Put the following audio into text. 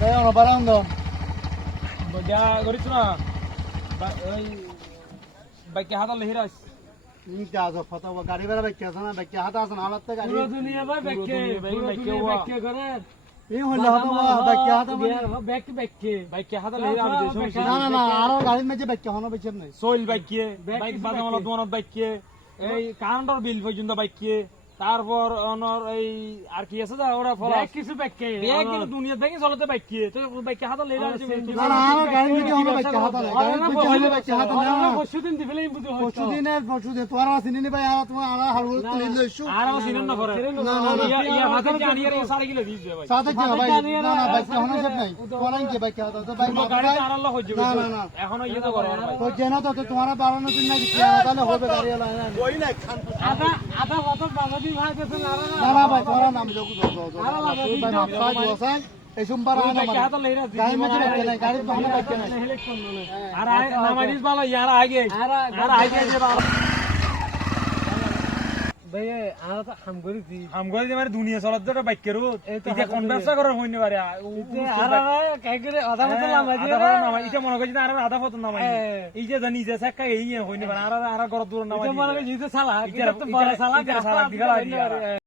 তাই আমরা বারান্দ বজা করিছ না ওই বাইকে হাত লহিরাস ইনকা আজ ফটো গাড়ি বেড়া বাইক আছে না বাইক হাত আছে না হালত গাড়ি পুরো দুনিয়া ভাই ব্যাকে ব্যাকে করে এই হইলো হতো বাইক হাত বাইকে হাত লহিরাস না না না আর গাড়ির মধ্যে বাইক হনো বেচেন নাই সোইল বাইকে বাইক বাদামল দোনত বাইকে এই কারেন্টর বিল পর্যন্ত বাইকে তারপর অনর এই আর কি আছে যা ওরা ফল কিছু ব্যাকে ব্যাগ কিন্তু দুনিয়া থেকে চলতে বাইকে তো বাইকে হাত লহিরাস না না আর গাড়ির মধ্যে হনো বাইক হাত নাই গাড়ির মধ্যে হইলো বাইক হাত না পরশুদিন দিবেলেই বুঝো পরশুদিন তোরা চিনি ভাই আর তোমার আর হাল তুলি লইছো আর আমার সিনেন না করে না না ইয়া ভাতে জানি আর 4 কিলো দিছে ভাই সাথে কি ভাই না না বাইক হনো সব নাই তোরা কি বাইক হাত তো বাইক গাড়ি আর আল্লাহ হইছে না না না এখনো ইয়ে তো করে তো যেন তো তোমার বাড়ানোর জন্য দিছি তাহলে হবে গাড়ি আলা ওই না খান আধা আধা কত বাজাদি ভাই দেন না না ভাই তোরা নাম যোগ ভাই মাফা দিওসান এই সোমবার আনা বাইকে হাত লহিরাস গাড়ি মধ্যে বাইক নাই গাড়ি তো হনো বাইক নাই আর নামাজিস ভালো ইয়ার আগে আর আগে যে ভাই আর তো হাম করেছি হাম করে যে মানে দুনিয়া চলার জন্য বাইকের এটা কোন ব্যবসা করার হইনি পারে আর কাই করে আধা মত লামাই এটা মনে করছি আর আধা ফটো নামাই এই যে জানি যে সাকা এই হইনি পারে আর ঘর দূর নামাই মনে করে জিতে সালা এটা তো বড় সালা দিঘা